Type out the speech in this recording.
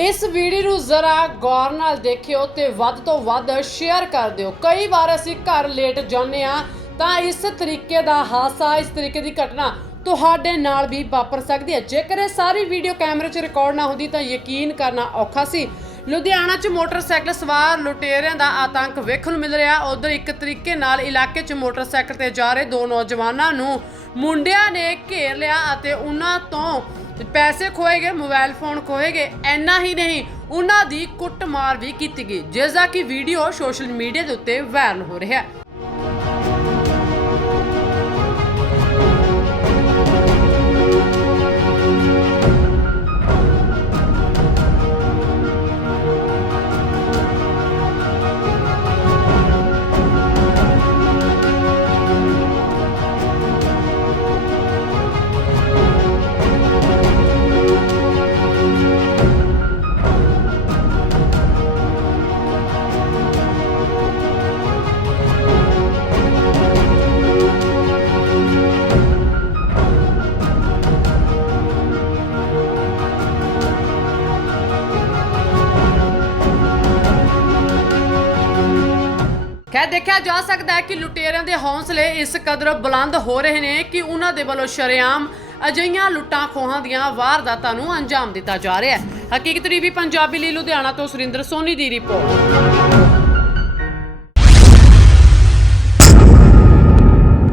ਇਸ ਵੀਡੀਓ ਨੂੰ ਜ਼ਰਾ ਗੌਰ ਨਾਲ ਦੇਖਿਓ ਤੇ ਵੱਧ ਤੋਂ ਵੱਧ ਸ਼ੇਅਰ ਕਰ ਦਿਓ। ਕਈ ਵਾਰ ਅਸੀਂ ਘਰ ਲੇਟ ਜਾਂਦੇ ਆ ਤਾਂ ਇਸ ਤਰੀਕੇ ਦਾ ਹਾਦਸਾ ਇਸ ਤਰੀਕੇ ਦੀ ਘਟਨਾ ਤੁਹਾਡੇ ਨਾਲ ਵੀ ਵਾਪਰ ਸਕਦੀ ਹੈ। ਜੇਕਰ ਇਹ ਸਾਰੀ ਵੀਡੀਓ ਕੈਮਰੇ 'ਚ ਰਿਕਾਰਡ ਨਾ ਹੁੰਦੀ ਤਾਂ ਯਕੀਨ ਕਰਨਾ ਔਖਾ ਸੀ। ਲੁਧਿਆਣਾ 'ਚ ਮੋਟਰਸਾਈਕਲ ਸਵਾਰ ਲੁਟੇਰਿਆਂ ਦਾ ਆਤੰਕ ਵੇਖਣ ਨੂੰ ਮਿਲ ਰਿਹਾ। ਉਧਰ ਇੱਕ ਤਰੀਕੇ ਨਾਲ ਇਲਾਕੇ 'ਚ ਮੋਟਰਸਾਈਕਲ ਤੇ ਜਾ ਰਹੇ ਦੋ ਨੌਜਵਾਨਾਂ ਨੂੰ ਮੁੰਡਿਆਂ ਨੇ ਘੇਰ ਲਿਆ ਅਤੇ ਉਹਨਾਂ ਤੋਂ ਪੈਸੇ ਖੋਏ ਗਏ, ਮੋਬਾਈਲ ਫੋਨ ਖੋਏ ਗਏ। ਐਨਾ ਹੀ ਨਹੀਂ, ਉਹਨਾਂ ਦੀ ਕੁੱਟਮਾਰ ਵੀ ਕੀਤੀ ਗਈ, ਜਿਸ ਦਾ ਕਿ ਵੀਡੀਓ ਸੋਸ਼ਲ ਮੀਡੀਆ ਦੇ ਉੱਤੇ ਵਾਇਰਲ ਹੋ ਰਿਹਾ ਹੈ। ਖੈਰ, ਦੇਖਿਆ ਜਾ ਸਕਦਾ ਹੈ ਕਿ ਲੁਟੇਰਿਆਂ ਦੇ ਹੌਸਲੇ ਇਸ ਕਦਰ ਬੁਲੰਦ ਹੋ ਰਹੇ ਨੇ ਕਿ ਉਹਨਾਂ ਦੇ ਵੱਲੋਂ ਸ਼ਰੇਆਮ ਅਜਈਆਂ ਲੁੱਟਾਂ ਖੋਹਾਂ ਦੀਆਂ ਵਾਰਦਾਤਾਂ ਨੂੰ ਅੰਜਾਮ ਦਿੱਤਾ ਜਾ ਰਿਹਾ ਹੈ। ਹਕੀਕਤ ਟੀਵੀ ਪੰਜਾਬੀ ਲਈ ਲੁਧਿਆਣਾ ਤੋਂ ਸੁਰਿੰਦਰ ਸੋਨੀ ਦੀ ਰਿਪੋਰਟ।